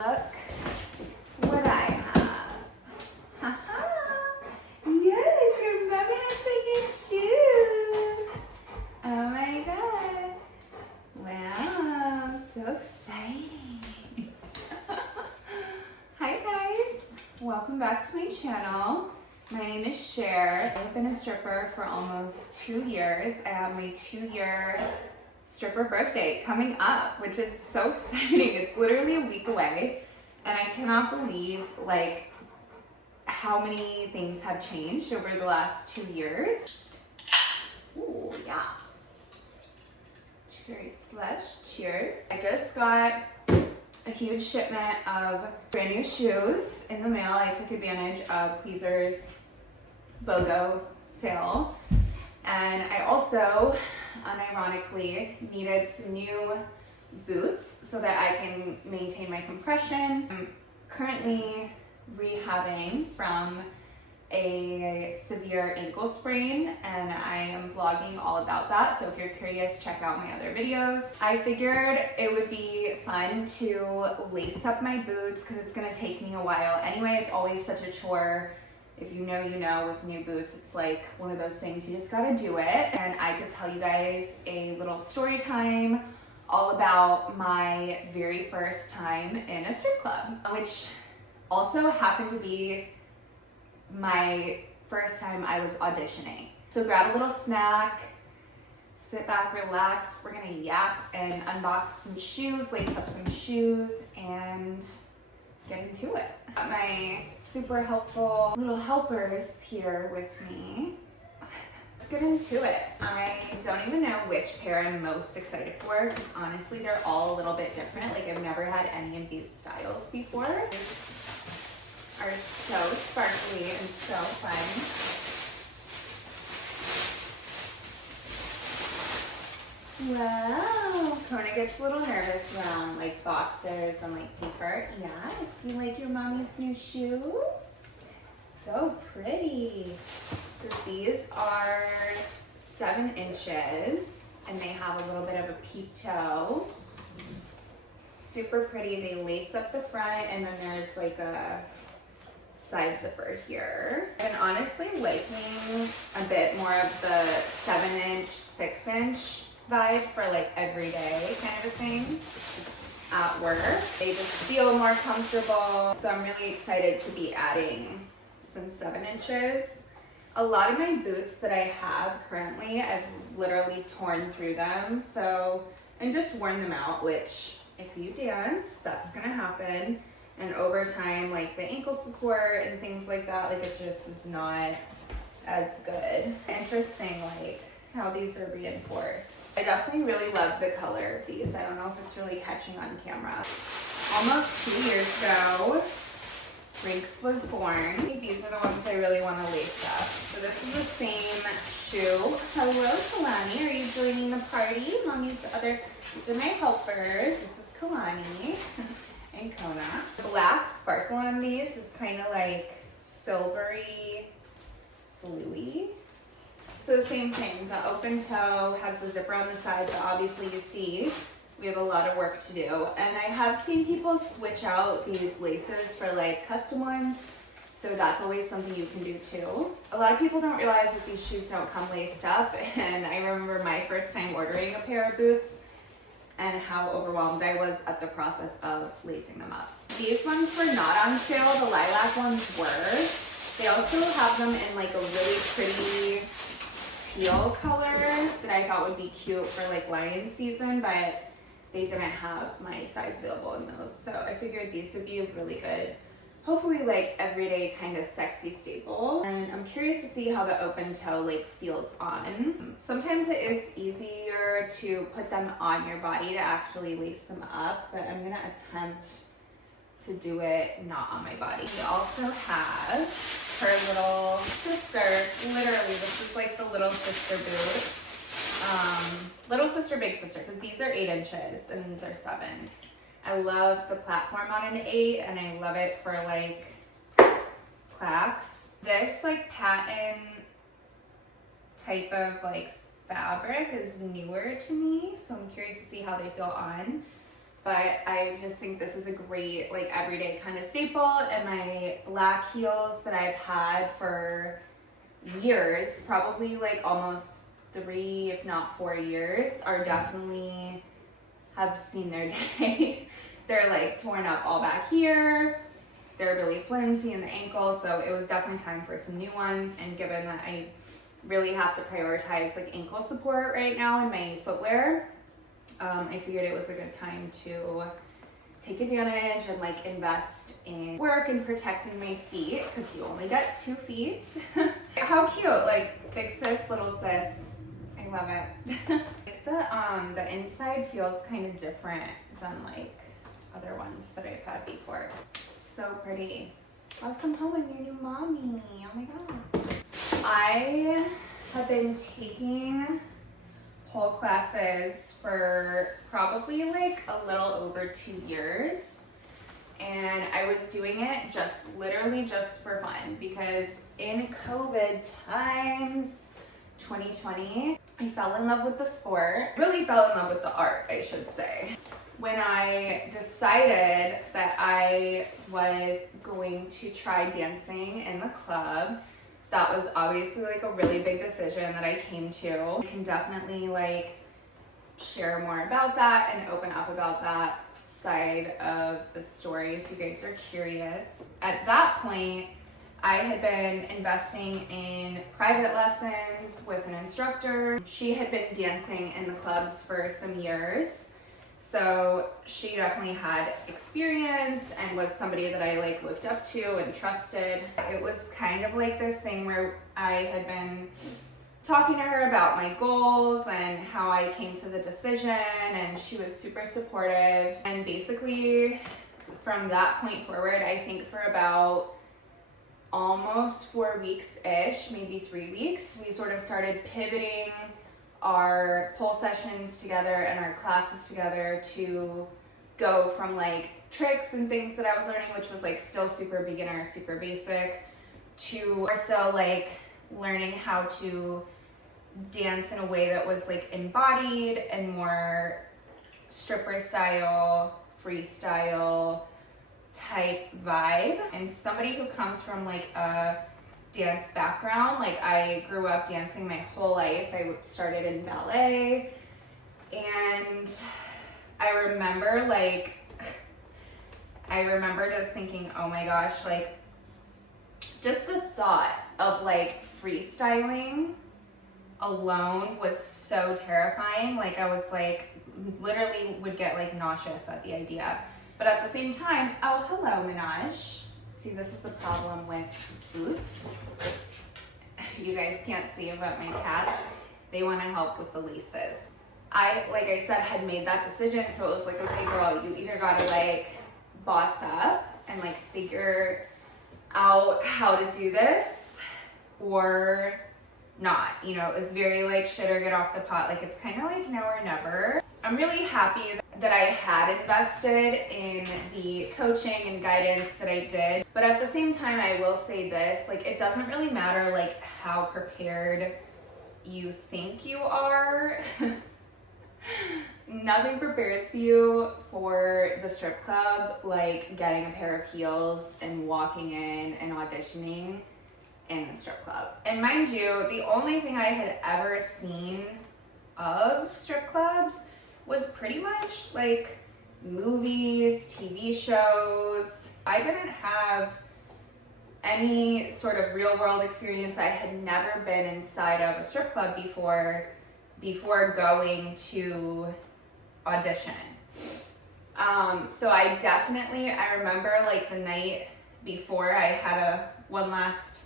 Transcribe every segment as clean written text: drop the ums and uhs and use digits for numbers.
Look what I have. Haha. Yes, your mommy has taken shoes. Oh my god. Wow, so exciting. Hi guys, welcome back to my channel. My name is Cher. I've been a stripper for almost 2 years. I have my 2-year stripper birthday coming up, which is so exciting. It's literally a week away, and I cannot believe like how many things have changed over the last 2 years. Ooh, yeah. Cherry slush, cheers. I just got a huge shipment of brand new shoes in the mail. I took advantage of Pleaser's BOGO sale. And I also, unironically, needed some new boots so that I can maintain my compression. I'm currently rehabbing from a severe ankle sprain, and I am vlogging all about that. So if you're curious, check out my other videos. I figured it would be fun to lace up my boots because it's gonna take me a while. Anyway, it's always such a chore. If you know, you know, with new boots, it's like one of those things, you just gotta do it. And I could tell you guys a little story time all about my very first time in a strip club, which also happened to be my first time I was auditioning. So grab a little snack, sit back, relax. We're gonna yap and unbox some shoes, lace up some shoes, and get into it. Got my super helpful little helpers here with me. Let's get into it. I don't even know which pair I'm most excited for because honestly they're all a little bit different. Like I've never had any of these styles before. These are so sparkly and so fun. Wow, Kona gets a little nervous around like boxes and like paper. Yes, you like your mommy's new shoes? So pretty. So these are 7 inches and they have a little bit of a peep toe. Super pretty. They lace up the front and then there's like a side zipper here. And honestly liking a bit more of the 7-inch, 6-inch vibe for like everyday kind of a thing at work. They just feel more comfortable. So I'm really excited to be adding some 7 inches. A lot of my boots that I have currently, I've literally torn through them. So, and just worn them out, which if you dance, that's gonna happen. And over time, like the ankle support and things like that, like it just is not as good. Interesting, like how these are reinforced. I definitely really love the color of these. I don't know if it's really catching on camera. Almost 2 years ago, Brinxx was born. I think these are the ones I really want to lace up. So this is the same shoe. Hello, Kalani. Are you joining the party? These are my helpers. This is Kalani and Kona. The black sparkle on these is kind of like silvery, bluey. So same thing, the open toe has the zipper on the side, but obviously you see we have a lot of work to do. And I have seen people switch out these laces for like custom ones, so that's always something you can do too. A lot of people don't realize that these shoes don't come laced up, and I remember my first time ordering a pair of boots and how overwhelmed I was at the process of lacing them up. These ones were not on sale, the lilac ones were. They also have them in like a really pretty teal color that I thought would be cute for like lion season, but they didn't have my size available in those. So I figured these would be a really good, hopefully like everyday kind of sexy staple. And I'm curious to see how the open toe like feels on. Sometimes it is easier to put them on your body to actually lace them up, but I'm gonna attempt to do it not on my body. We also have her little sister, literally this is like the little sister boot. Little sister, big sister, because these are 8 inches and these are 7s. I love the platform on an 8 and I love it for like plaques. This like pattern type of like fabric is newer to me, so I'm curious to see how they feel on. but I just think this is a great like everyday kind of staple. And my black heels that I've had for years, probably like almost 3 if not 4 years, are definitely have seen their day. They're like torn up all back here. They're really flimsy in the ankles, so it was definitely time for some new ones. And given that I really have to prioritize like ankle support right now in my footwear, I figured it was a good time to take advantage and like invest in work and protecting my feet, because you only get 2 feet. How cute, like big sis, little sis. I love it. The inside feels kind of different than like other ones that I've had before. So pretty. Welcome home with your new mommy. Oh my god. I have been taking pole classes for probably like a little over 2 years. And I was doing it literally just for fun, because in COVID times, 2020, I fell in love with the sport. Really fell in love with the art, I should say. When I decided that I was going to try dancing in the club, that was obviously like a really big decision that I came to. I can definitely like share more about that and open up about that side of the story if you guys are curious. At that point, I had been investing in private lessons with an instructor. She had been dancing in the clubs for some years, so she definitely had experience and was somebody that I like looked up to and trusted. It was kind of like this thing where I had been talking to her about my goals and how I came to the decision, and she was super supportive. And basically from that point forward, I think for about almost 4 weeks-ish, maybe 3 weeks, we sort of started pivoting our pole sessions together and our classes together to go from like tricks and things that I was learning, which was like still super beginner, super basic, to more so like learning how to dance in a way that was like embodied and more stripper style, freestyle type vibe. And somebody who comes from like a dance background, like I grew up dancing my whole life. I started in ballet, and I remember just thinking, oh my gosh, like just the thought of like freestyling alone was so terrifying. Like I was like literally would get like nauseous at the idea. But at the same time, oh hello Minaj. See, this is the problem with boots. You guys can't see it, but my cats, they want to help with the laces. I, like I said, had made that decision, so it was like, okay girl, you either gotta like boss up and like figure out how to do this or not. You know, it was very like shit or get off the pot. Like it's kind of like now or never. I'm really happy that I had invested in the coaching and guidance that I did. But at the same time, I will say this, like it doesn't really matter like how prepared you think you are. Nothing prepares you for the strip club like getting a pair of heels and walking in and auditioning in the strip club. And mind you, the only thing I had ever seen of strip clubs was pretty much like movies, TV shows. I didn't have any sort of real world experience. I had never been inside of a strip club before going to audition. So I remember like the night before I had one last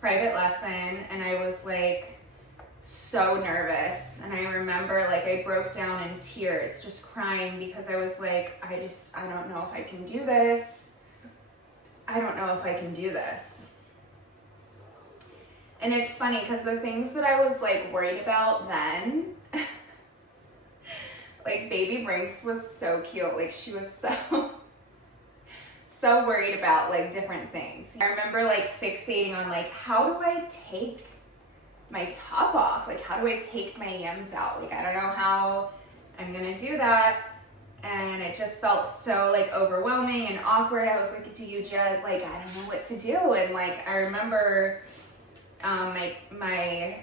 private lesson, and I was like so nervous, and I remember like I broke down in tears just crying because I was like, I don't know if I can do this. I don't know if I can do this. And it's funny because the things that I was like worried about then, like baby Brinxx was so cute. Like she was so worried about like different things. I remember like fixating on like, how do I take my top off? Like how do I take my yams out? Like I don't know how I'm gonna do that. and it just felt so like overwhelming and awkward. I was like, do you just like, I don't know what to do. And like, I remember my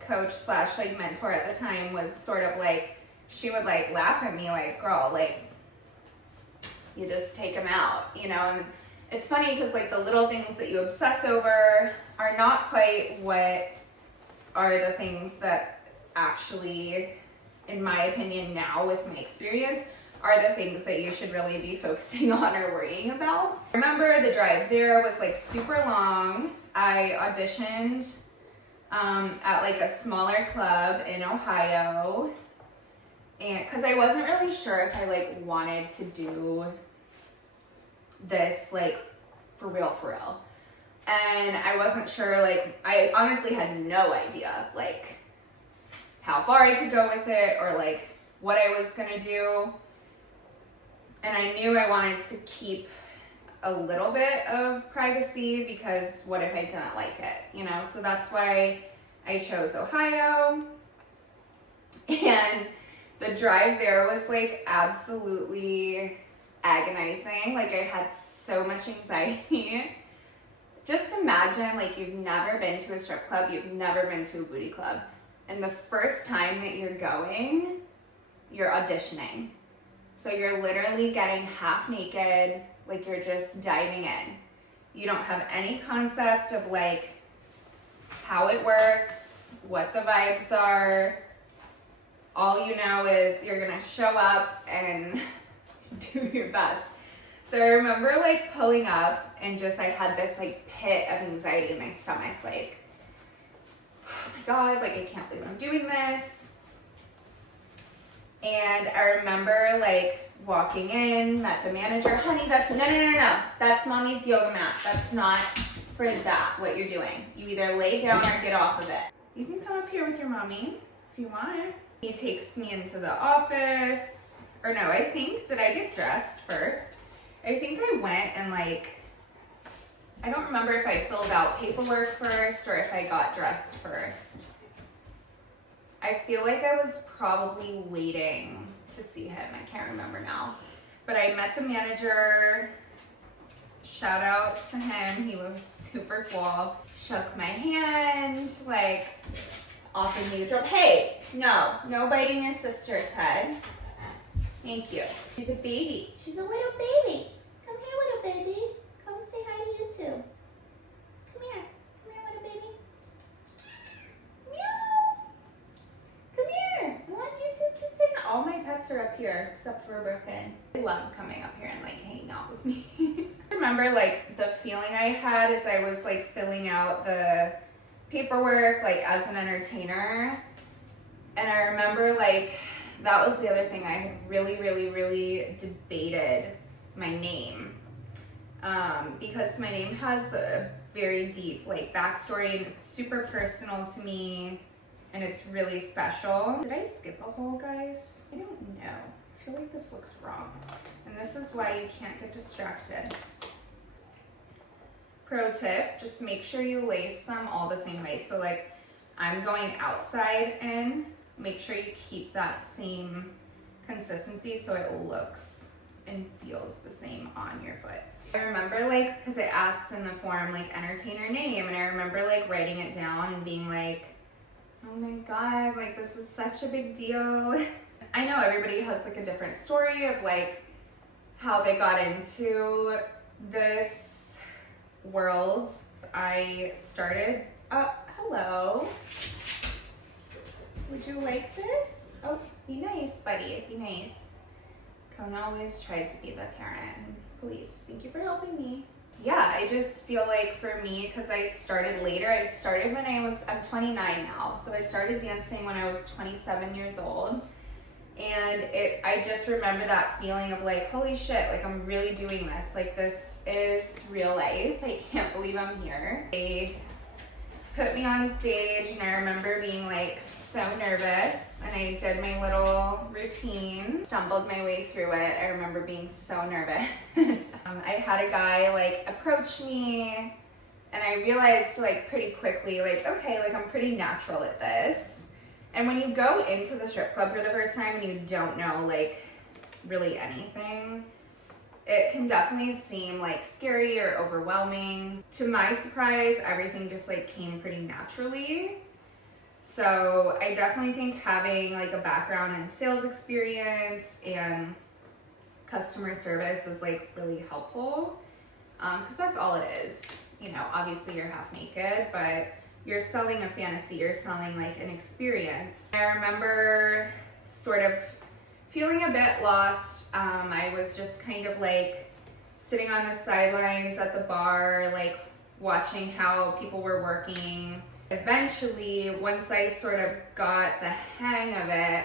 coach slash like mentor at the time was sort of like, she would like laugh at me like, girl, like you just take them out, you know. And it's funny because like the little things that you obsess over are not quite what are the things that actually, in my opinion now with my experience, are the things that you should really be focusing on or worrying about. I remember the drive there was like super long. I auditioned at like a smaller club in Ohio, and because I wasn't really sure if I like wanted to do this like for real. And I wasn't sure, like, I honestly had no idea, like, how far I could go with it or, like, what I was gonna do. And I knew I wanted to keep a little bit of privacy because what if I didn't like it, you know? So that's why I chose Ohio. And the drive there was, like, absolutely agonizing. Like, I had so much anxiety. Just imagine, like, you've never been to a strip club, you've never been to a booty club, and the first time that you're going, you're auditioning. So you're literally getting half naked, like you're just diving in. You don't have any concept of, like, how it works, what the vibes are. All you know is you're gonna show up and do your best. So I remember like pulling up and just I had this like pit of anxiety in my stomach, like, oh my God, like I can't believe I'm doing this. And I remember like walking in, met the manager, honey, that's no, that's mommy's yoga mat. That's not for that, what you're doing. You either lay down or get off of it. You can come up here with your mommy if you want. He takes me into the office, or no, I think, did I get dressed first? I think I went and like, I don't remember if I filled out paperwork first or if I got dressed first. I feel like I was probably waiting to see him. I can't remember now. But I met the manager. Shout out to him. He was super cool. Shook my hand, like offered me the job. Hey, no biting your sister's head. Thank you. She's a baby. She's a little baby. Come here, little baby. Come say hi to you too. Come here. Come here, little baby. Meow. Come here. I want you to say hi. All my pets are up here except for Brooklyn. They love coming up here and like hanging out with me. I remember like the feeling I had as I was like filling out the paperwork like as an entertainer. And I remember like that was the other thing. I really debated my name because my name has a very deep like backstory and it's super personal to me and it's really special. Did I skip a hole, guys? I don't know. I feel like this looks wrong. And this is why you can't get distracted. Pro tip, just make sure you lace them all the same way. So like I'm going outside in. Make sure you keep that same consistency so it looks and feels the same on your foot. I remember like, because it asks in the form like entertainer name, and I remember like writing it down and being like, oh my God, like this is such a big deal. I know everybody has like a different story of like how they got into this world. I started, hello. Would you like this? Oh, be nice, buddy, be nice. Kona always tries to be the parent. Please, thank you for helping me. Yeah, I just feel like for me, because I started later, I started when I'm 29 now. So I started dancing when I was 27 years old. And I just remember that feeling of like, holy shit, like I'm really doing this. Like this is real life. I can't believe I'm here. They put me on stage and I remember being like so nervous and I did my little routine, stumbled my way through it. I remember being so nervous. I had a guy like approach me and I realized like pretty quickly like, okay, like I'm pretty natural at this. And when you go into the strip club for the first time and you don't know like really anything, it can definitely seem like scary or overwhelming. To my surprise, everything just like came pretty naturally. So I definitely think having like a background in sales experience and customer service is like really helpful, because that's all it is. You know, obviously you're half naked, but you're selling a fantasy, you're selling like an experience. I remember sort of feeling a bit lost. I was just kind of like sitting on the sidelines at the bar, like watching how people were working. Eventually, once I sort of got the hang of it,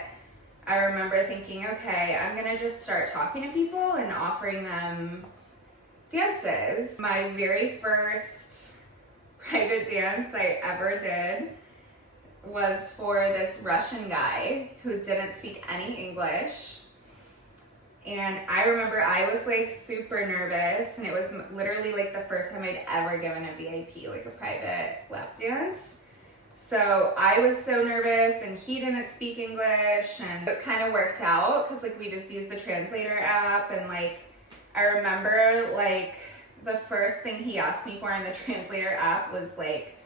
I remember thinking, okay, I'm gonna just start talking to people and offering them dances. My very first private dance I ever did was for this Russian guy who didn't speak any English. And I remember I was like super nervous, and it was literally like the first time I'd ever given a VIP, like a private lap dance. So I was so nervous, and he didn't speak English, and it kind of worked out because like we just used the translator app. And like I remember like the first thing he asked me for in the translator app was like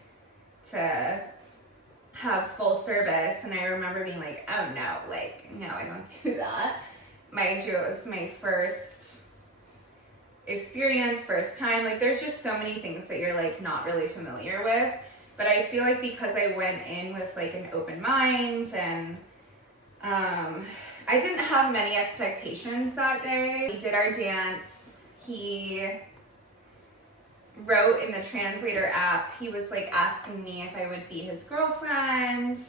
to have full service, and I remember being like, oh no, like no, I don't do that. Mind you, it was my first experience, first time. Like there's just so many things that you're like not really familiar with. But I feel like because I went in with like an open mind, and I didn't have many expectations that day. We did our dance. He wrote in the translator app, he was like asking me if I would be his girlfriend.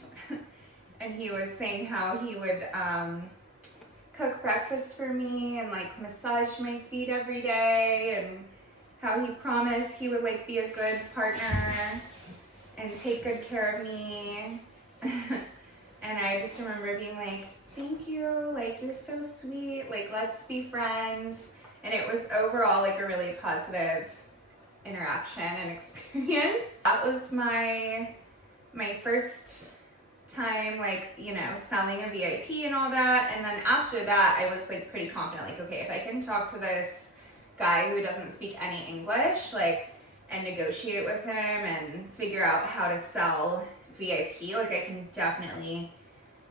And he was saying how he would cook breakfast for me and like massage my feet every day, and how he promised he would like be a good partner and take good care of me. And I just remember being like, thank you, like you're so sweet, like let's be friends. And it was overall like a really positive interaction and experience. That was my first time, like, you know, selling a VIP and all that. And then after that, I was like pretty confident, like, okay, if I can talk to this guy who doesn't speak any English, like, and negotiate with him and figure out how to sell VIP, like I can definitely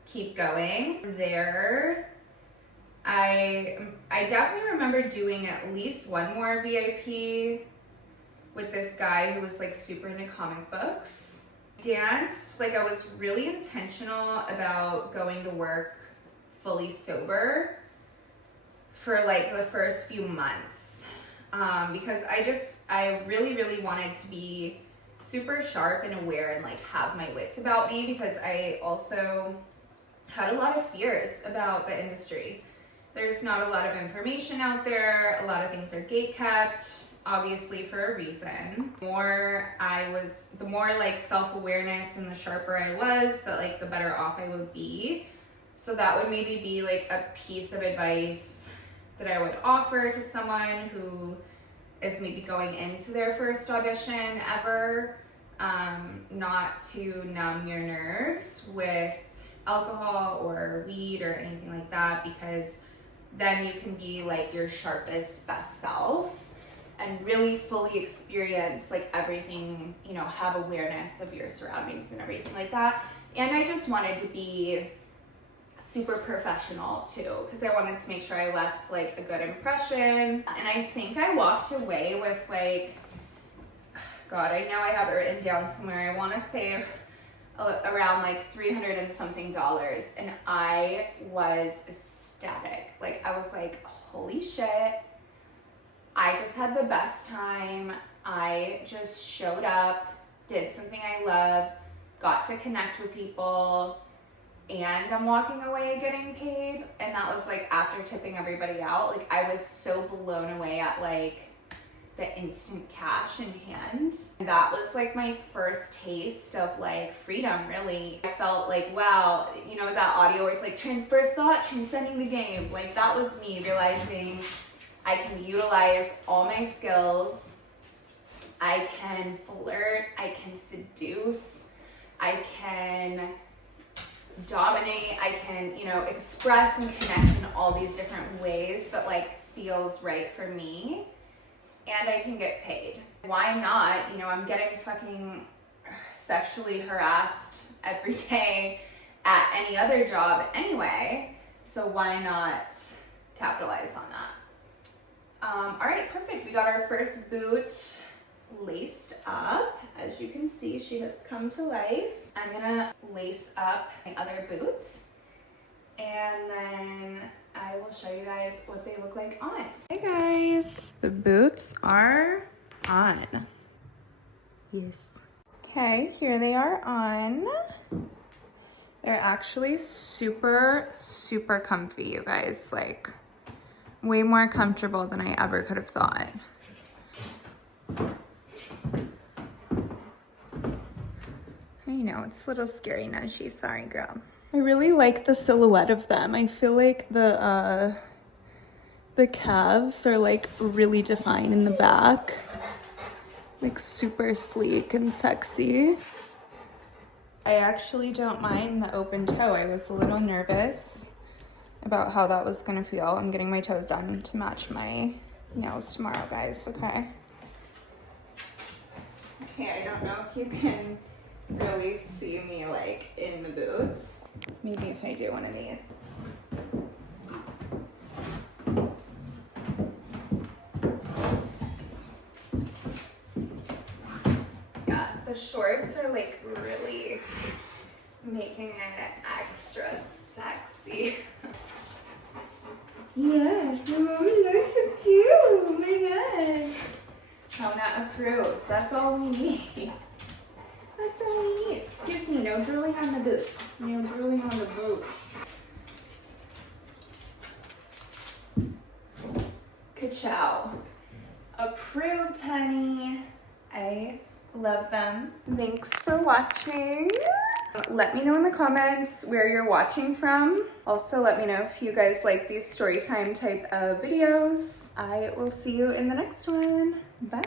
keep going. From there, I definitely remember doing at least one more VIP with this guy who was like super into comic books. Danced, like I was really intentional about going to work fully sober for like the first few months, because I really wanted to be super sharp and aware and like have my wits about me, because I also had a lot of fears about the industry. There's not a lot of information out there. A lot of things are gatekept, obviously for a reason. The more like self-awareness and the sharper I was, the better off I would be. So that would maybe be like a piece of advice that I would offer to someone who is maybe going into their first audition ever, not to numb your nerves with alcohol or weed or anything like that, because then you can be like your sharpest, best self and really fully experience like everything, you know, have awareness of your surroundings and everything like that. And I just wanted to be super professional too, because I wanted to make sure I left like a good impression. And I think I walked away with like, God, I know I have it written down somewhere. I want to say around like $300 and something, and I was ecstatic. Like I was like, holy shit, I just had the best time. I just showed up, did something I love, got to connect with people, and I'm walking away getting paid. And that was like after tipping everybody out. Like I was so blown away at like the instant cash in hand. And that was like my first taste of like freedom, really. I felt like, wow, you know that audio where it's like first thought, transcending the game. Like that was me realizing I can utilize all my skills. I can flirt, I can seduce, I can dominate, I can, you know, express and connect in all these different ways that like feels right for me, and I can get paid. Why not? You know, I'm getting fucking sexually harassed every day at any other job anyway, so why not capitalize on that? All right, perfect. We got our first boot laced up. As you can see, she has come to life. I'm gonna lace up my other boots, and then I will show you guys what they look like on. Hey guys, the boots are on. Yes. Okay, here they are on. They're actually super, super comfy, you guys. Like, way more comfortable than I ever could have thought. I know, it's a little scary now. She's sorry, girl. I really like the silhouette of them. I feel like the calves are like really defined in the back. Like super sleek and sexy. I actually don't mind the open toe. I was a little nervous about how that was gonna feel. I'm getting my toes done to match my nails tomorrow, guys, okay? Okay, I don't know if you can really see me like in the boots. Maybe if I do one of these. Yeah, the shorts are like really making it extra sexy. Yeah, mommy likes it too. Oh my gosh. Donut approves. That's all we need. That's all we need. Excuse me, no drooling on the boots. No drooling on the boot. Ka-chow. Approved, honey. I love them. Thanks for watching. Let me know in the comments where you're watching from. Also, let me know if you guys like these story time type of videos. I will see you in the next one. Bye.